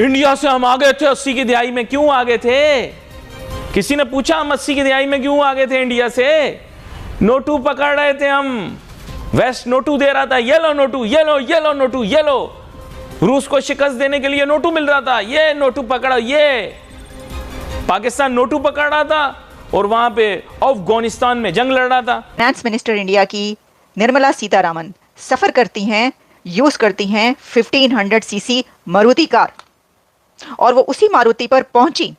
India से हम आगे थे 80 की दिहाई में, क्यों आगे थे? किसी ने पूछा हम 80 की दिहाई में क्यों आगे थे इंडिया से? नोटू पकड़ रहे थे हम, वेस्ट नोटू दे रहा था, येलो नोटू, येलो येलो नोटू, येलो। रूस को शिकस्त देने के लिए नोटू मिल रहा था, ये नोटू पकड़ा, ये पाकिस्तान नोटू पकड़ रहा था और वहां पे अफगानिस्तान में जंग लड़ रहा था। फाइनेंस मिनिस्टर इंडिया की निर्मला सीतारामन सफर करती हैं, यूज करती हैं 1500 सीसी मारुति कार, और वो उसी मारुति पर पहुंची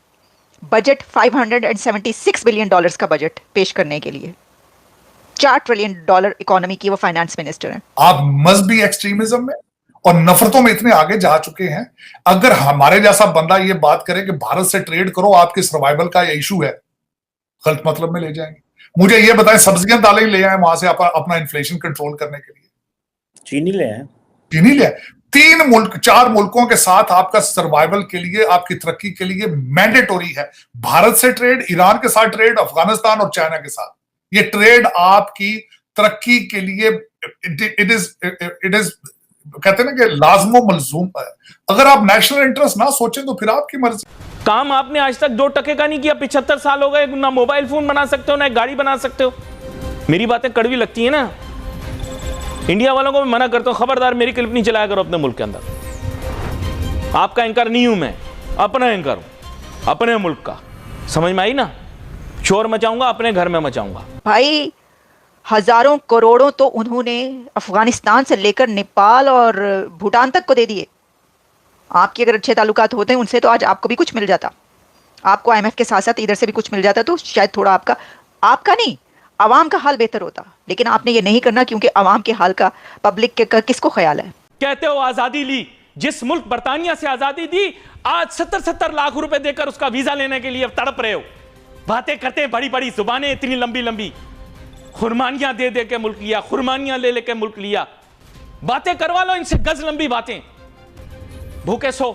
बजट $576 बिलियन का बजट पेश करने के लिए। $4 ट्रिलियन इकोनॉमी की वो फाइनेंस मिनिस्टर हैं। आप मस्ट बी एक्सट्रीमिज्म में और नफरतों में इतने आगे जा चुके हैं। अगर हमारे जैसा बंदा ये बात करे कि भारत से ट्रेड करो, आपके सर्वाइवल का ये इशू है, गलत मतलब में ले जाएंगे। मुझे ये बताएं, सब्जियां दालें ले आए वहां से अपना इन्फ्लेशन कंट्रोल करने के लिए? चीनी ले आए, चीनी ले आए। 3 मुल्क 4 मुल्कों के साथ आपका सर्वाइवल के लिए, आपकी तरक्की के लिए मैंडेटोरी है भारत से ट्रेड, ईरान के साथ ट्रेड, अफगानिस्तान और चाइना के साथ। ये ट्रेड आपकी तरक्की के लिए इट इज कहते हैं ना कि लाजमो मलजूम है। अगर आप नेशनल इंटरेस्ट ना सोचें तो फिर आपकी मर्जी। काम आपने आज तक 2 टके का नहीं किया, 75 साल हो गए, ना मोबाइल फोन बना सकते हो, ना एक गाड़ी बना सकते हो। मेरी बातें कड़वी लगती है ना, इंडिया वालों को मैं मना करता हूं, खबरदार मेरी क्लिप नहीं चलाया करो अपने मुल्क के अंदर। आपका एंकर नहीं हूं मैं, अपना एंकर हूं, अपने मुल्क का। समझ में आई ना? शोर मचाऊंगा अपने घर में मचाऊंगा। भाई हजारों करोड़ों तो उन्होंने अफगानिस्तान से लेकर नेपाल और भूटान तक को दे दिए। आपके अगर अच्छे ताल्लुकात होते हैं उनसे तो आज आपको भी कुछ मिल जाता, आपको IMF के साथ साथ इधर से भी कुछ मिल जाता, तो शायद थोड़ा आपका नहीं, आवाम का हाल बेहतर होता। लेकिन आपने ये नहीं करना क्योंकि आवाम के हाल का पब्लिक के किसको ख्याल है? कहते हो आजादी ली, जिस मुल्क बर्तानिया से आजादी दी, आज 70-70 लाख रुपए देकर उसका वीजा लेने के लिए तड़प रहे हो। बातें करते हैं बड़ी बड़ी, जुबानें इतनी लंबी लंबी, खुरमानियां दे दे के मुल्क लिया, खुरमानियां ले लेके मुल्क लिया। बातें करवा लो इनसे गज लंबी बातें। भूखे सो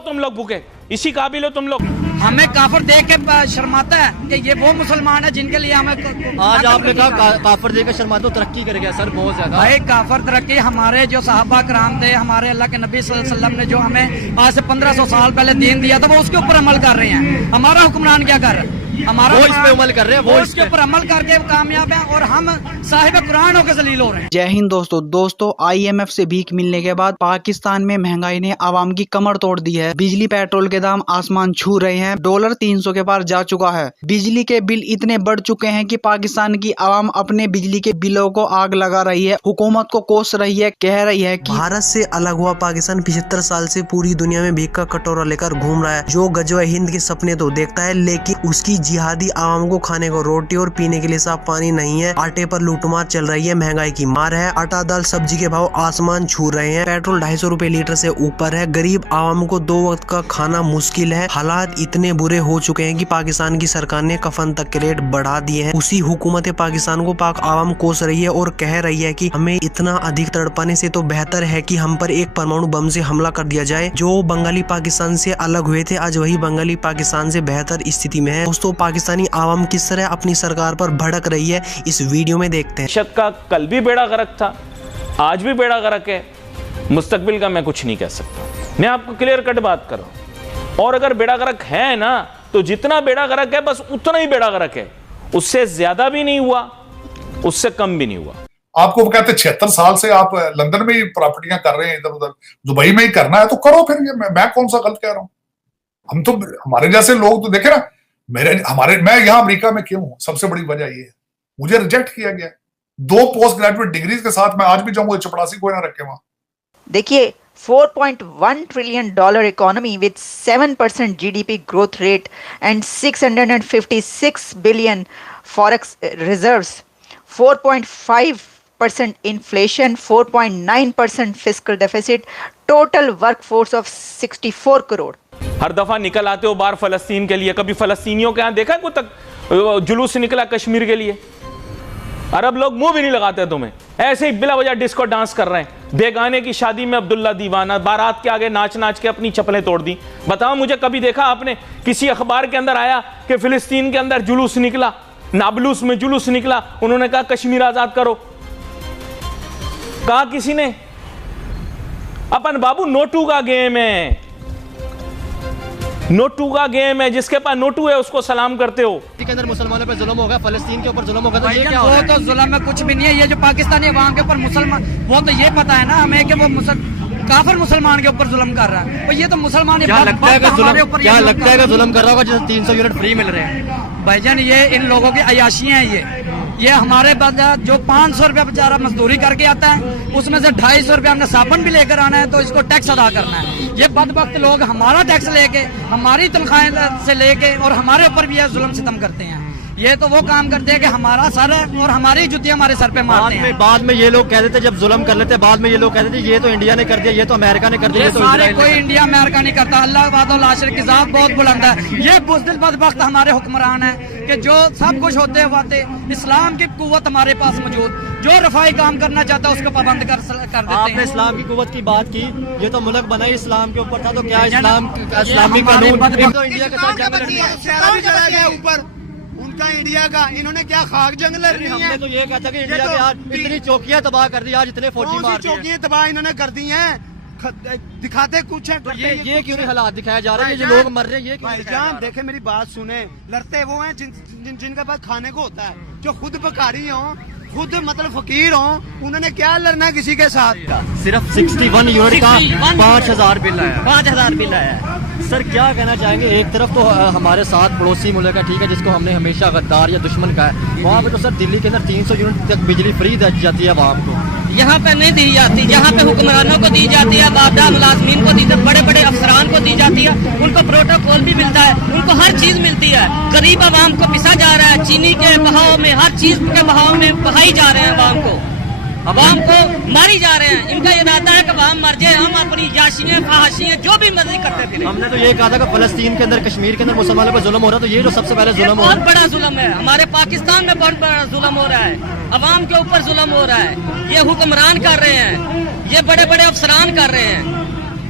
तुम लोग भूखे, इसी काबिल हो तुम लोग। हमें काफिर देख के शर्माता है कि ये वो मुसलमान है जिनके लिए हमें। आज आपने कहा काफिर देख के शर्माते, तो तरक्की कर गया सर बहुत ज्यादा। भाई काफिर तरक्की, हमारे जो सहाबा कराम थे, हमारे अल्लाह के नबी सल्लल्लाहु अलैहि वसल्लम ने जो हमें आज से 1500 साल पहले दीन दिया था, वो उसके ऊपर अमल कर रहे हैं। हमारा हुक्मरान क्या कर रहे हैं? हमारा वो इस पे अमल कर रहे हैं, वो इसके ऊपर अमल करके कामयाब है और हम साहिब कुरान होकर जलील हो रहे हैं। जय हिंद दोस्तों, IMF से भीख मिलने के बाद पाकिस्तान में महंगाई ने आवाम की कमर तोड़ दी है। बिजली पेट्रोल के दाम आसमान छू रहे हैं, डॉलर 300 के पार जा चुका है। बिजली के बिल इतने बढ़ चुके हैं कि पाकिस्तान की आवाम अपने बिजली के बिलों को आग लगा रही है, हुकूमत को कोस रही है, कह रही है कि भारत से अलग हुआ पाकिस्तान 75 साल से पूरी दुनिया में भीख का कटोरा लेकर घूम रहा है। जो गजवा हिंद के सपने तो देखता है, लेकिन उसकी जिहादी आवाम को खाने को रोटी और पीने के लिए साफ पानी नहीं है। आटे पर लूटमार चल रही है, महंगाई की मार है। आटा दाल सब्जी के भाव आसमान छू रहे हैं, पेट्रोल 250 रुपए लीटर से ऊपर है। गरीब आवाम को 2 वक्त का खाना मुश्किल है। हालात इतने बुरे हो चुके हैं कि पाकिस्तान की सरकार ने कफन तक के रेट बढ़ा दिए हैं। उसी हुकूमत पाकिस्तान को पाक आवाम कोस रही है और कह रही है कि हमें इतना अधिक तड़पाने से तो बेहतर है कि हम पर एक परमाणु बम से हमला कर दिया जाए। जो बंगाली पाकिस्तान से अलग हुए थे, आज वही बंगाली पाकिस्तान से बेहतर स्थिति में है। दोस्तों, पाकिस्तानी आवाम किस तरह अपनी सरकार पर भड़क रही है, इस वीडियो में देखते हैं। शक का कल भी बेड़ा गर्क था, आज भी बेड़ा गर्क है, मुस्तकबिल का मैं कुछ नहीं कह सकता। मैं आपको क्लियर कट बात कर रहा हूं। और अगर बेड़ा गर्क है ना, तो जितना बेड़ा गर्क है बस उतना ही बेड़ा गर्क है, उससे ज्यादा भी नहीं हुआ, उससे कम भी नहीं हुआ। आपको वो कहते 76 साल से आप लंदन में ही प्रॉपर्टियां कर रहे हैं, इधर उधर दुबई में ही करना है तो करो फिर। ये मैं कौन सा गलत कह रहा हूं? हम तो, हमारे जैसे लोग तो देखे ना, मैं यहां अमेरिका में क्यों हूं, सबसे बड़ी वजह ये है, मुझे रिजेक्ट किया गया 2 पोस्ट ग्रेजुएट डिग्रीज के साथ। मैं आज भी जाऊंगा, चपड़ासी कोई ना रखे वहां। देखिए, $4.1 trillion economy with 7% GDP growth rate and 656 billion forex reserves, 4.5% inflation, 4.9% fiscal deficit, total workforce of 64 crore. हर दफा निकल आते हो बाहर फलस्तीन के लिए, कभी फलस्तीनियों के यहां देखा कोई तक जुलूस निकला कश्मीर के लिए? अरब लोग मुंह भी नहीं लगाते तुम्हें, ऐसे ही बिला वजह डिस्को डांस कर रहे हैं। बेगाने की शादी में अब्दुल्ला दीवाना, बारात के आगे नाच नाच के अपनी चप्पलें तोड़ दी। बताओ मुझे, कभी देखा आपने किसी अखबार के अंदर आया कि फिलिस्तीन के अंदर जुलूस निकला, नाबलूस में जुलूस निकला, उन्होंने कहा कश्मीर आजाद करो? कहा किसी ने? अपन बाबू नोटू का गेम है, नोटू का गेम है, जिसके पास नोटू है उसको सलाम करते हो। के अंदर मुसलमानों पर जुल्म होगा, फलस्तीन के ऊपर जुल्म होगा, तो ये भाईजान, क्या हो रहा वो है? तो जुल्म में कुछ भी नहीं है। ये जो पाकिस्तानी अवाम के ऊपर मुसलमान, वो तो ये पता है ना हमें कि वो काफिर मुसलमान के ऊपर जुल्म कर रहा है। और ये तो मुसलमान क्या लगता है कि जुल्म कर रहा होगा, जैसे 300 यूनिट फ्री मिल रहे हैं? भाईजान, ये इन लोगों की अयाशियां हैं। ये हमारे बंदा जो 500 रुपया बेचारा मजदूरी करके आता है, उसमें से 250 रुपया हमने साबुन भी लेकर आना है, तो इसको टैक्स अदा करना है। ये बदबख्त लोग हमारा टैक्स लेके, हमारी तनख्वाहें से लेके और हमारे ऊपर भी ये जुल्म सितम करते हैं। ये तो वो काम करते हैं कि हमारा सर है और हमारी जुतियां हमारे सर पे मारते हैं। बाद में ये लोग कहते थे, जब जुल्म कर लेते, बाद में ये लोग कहते थे ये तो इंडिया ने कर दिया, ये तो अमेरिका ने कर दिया, ये ये तो सारे इजराइल ने कोई कर दिया। इंडिया अमेरिका नहीं करता। अल्लाह वादो लाशर की जात बहुत बुलंद है। ये बुज़दिल बदबख्त हमारे हुक्मरान है कि जो सब कुछ होते हुए इस्लाम की कुव्वत हमारे पास मौजूद, जो रफाई काम करना चाहता है उसको पाबंद कर देते आपने हैं। इस्लाम की कुव्वत की बात की, ये तो मुल्क बना ही इस्लाम के ऊपर था, तो क्या ये इस्लामी हमारे कानून तो इंडिया के साथ जंग लड़नी है? ऊपर उनका इंडिया का, इन्होंने क्या खाक जंग लड़नी है? हमने तो ये कहा था कि इंडिया के आज इतनी चौकियां तबाह कर दी, आज इतने फौजी मार दिए। चौकियां तबाह इन्होंने कर दी हैं, दिखाते कुछ है। तो ये क्यों नहीं हालात दिखाया जा रहा है? ये जो लोग मर रहे हैं, ये क्यों नहीं दिखाया जा भाईजान रहा? देखे मेरी बात सुने, लड़ते वो हैं जिनके पास खाने को होता है, जो खुद भिखारी हो, खुद मतलब फकीर हो, उन्होंने क्या लड़ना है किसी के साथ? सिर्फ 61 यूनिट का 5000 बिल आया, 5000 बिल आया। सर क्या कहना चाहेंगे? एक तरफ तो हमारे साथ पड़ोसी मुल्क है, ठीक है, जिसको हमने हमेशा गद्दार या दुश्मन कहा है, वहाँ पे तो सर दिल्ली के अंदर 300 यूनिट तक बिजली फ्री दी जाती है आवाम को। यहाँ पे नहीं दी जाती, यहाँ पे हुक्मरानों को दी जाती है, बाबदा मुलाजमीन को दी जाती है, बड़े बड़े अफसरान को दी जाती है, उनको प्रोटोकॉल भी मिलता है, उनको हर चीज मिलती है। गरीब आवाम को पिसा जा रहा है, चीनी के बहाव में, हर चीज के बहाव में बहाई जा रहे हैं आवाम को, आवाम को मारी जा रहे हैं। इनका इरादा है कि आवाम मर जाए, हम अपनी याशियां फहाशियां जो भी मर्जी करते फिरें। हमने तो ये कहा था कि फलस्तीन के अंदर, कश्मीर के अंदर मुसलमानों पर जुल्म हो रहा है, तो ये जो सबसे पहले जुल्म हो बहुत रहा बड़ा जुल्म है। हमारे पाकिस्तान में बहुत बड़ा जुल्म हो रहा है, अवाम के ऊपर जुल्म हो रहा है। ये हुक्मरान कर रहे हैं, ये बड़े बड़े अफसरान कर रहे हैं।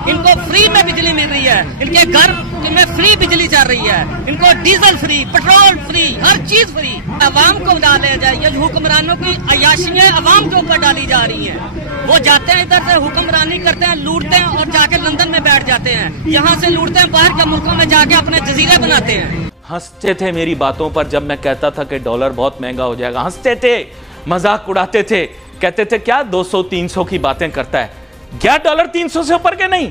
इनको फ्री में बिजली मिल रही है, इनके घर में फ्री बिजली चल रही है, इनको डीजल फ्री, पेट्रोल फ्री, हर चीज फ्री। अवाम को डाले जाए, ये हुक्मरानों की अयाशियां अवाम के ऊपर डाली जा रही हैं। वो जाते हैं इधर से हुक्मरानी करते हैं, लूटते हैं और जाके लंदन में बैठ जाते हैं, यहाँ से लूटते हैं, बाहर के मुल्कों में जाके अपने जजीरे बनाते हैं। हंसते थे मेरी बातों पर जब मैं कहता था कि डॉलर बहुत महंगा हो जाएगा, हंसते थे, मजाक उड़ाते थे, कहते थे क्या 200-300 की बातें करता है। क्या डॉलर 300 से ऊपर के नहीं?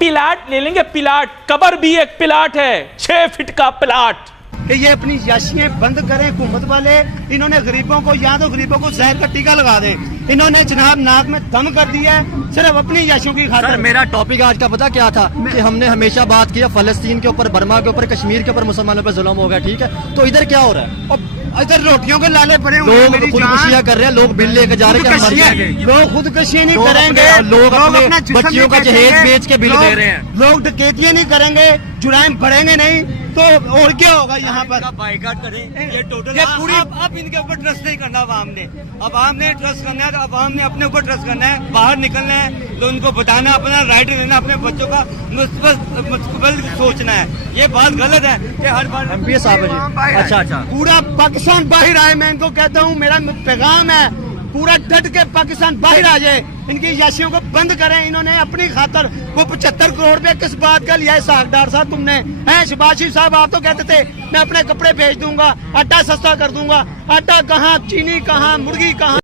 पिलाट ले लेंगे, पिलाट, कबर भी एक पिलाट है, 6 फीट का पिलाट। कि ये अपनी याशियां बंद करें हुकूमत वाले। इन्होंने गरीबों को, या तो गरीबों को जहर का टीका लगा दे, इन्होंने जनाब नाक में दम कर दिया है सिर्फ अपनी याशियों की खातिर। मेरा टॉपिक आज का पता क्या था कि हमने हमेशा बात किया फलस्तीन के ऊपर, बर्मा के ऊपर, कश्मीर के ऊपर मुसलमानों पर जुल्म हो गया, ठीक है, तो इधर क्या हो रहा है? और इधर रोटियों के लाले पड़े हुए हैं, लोग मेरी खुदकुशियां कर रहे हैं, लोग बिल लेकर जा रहे हैं कि हम मर जाएंगे। लोग खुदकुशी नहीं करेंगे, लोग अपने अपना जिस्म बच्चियों नहीं का जहेज बेचेंगे, बेच के बिल दे रहे हैं। लोग डकैतियां नहीं करेंगे, जुराइम बढ़ेंगे नहीं, तो और क्या होगा यहाँ पर? बाइकाट करें, ये टोटल ये पूरी अब इनके ऊपर ट्रस्ट नहीं करना अवाम ने। अवाम ने ट्रस्ट करना है तो अवाम ने अपने ऊपर ट्रस्ट करना है, बाहर निकलना है तो उनको बताना, अपना राइट देना, अपने बच्चों का मुस्तकबिल सोचना है। ये बात गलत है कि हर बार एमपीए साहब है जी। अच्छा पूरा पाकिस्तान बाहर आए, मैं इनको कहता हूँ, मेरा पैगाम है, पूरा डट के पाकिस्तान बाहर आ जाए, इनकी याशियों को बंद करें। इन्होंने अपनी खातर वो 75 करोड़ रुपए किस बात का लिया है सागदार साहब तुमने? हैं शबाशी साहब, आप तो कहते थे मैं अपने कपड़े बेच दूंगा, आटा सस्ता कर दूंगा। आटा कहाँ, चीनी कहाँ, मुर्गी कहाँ?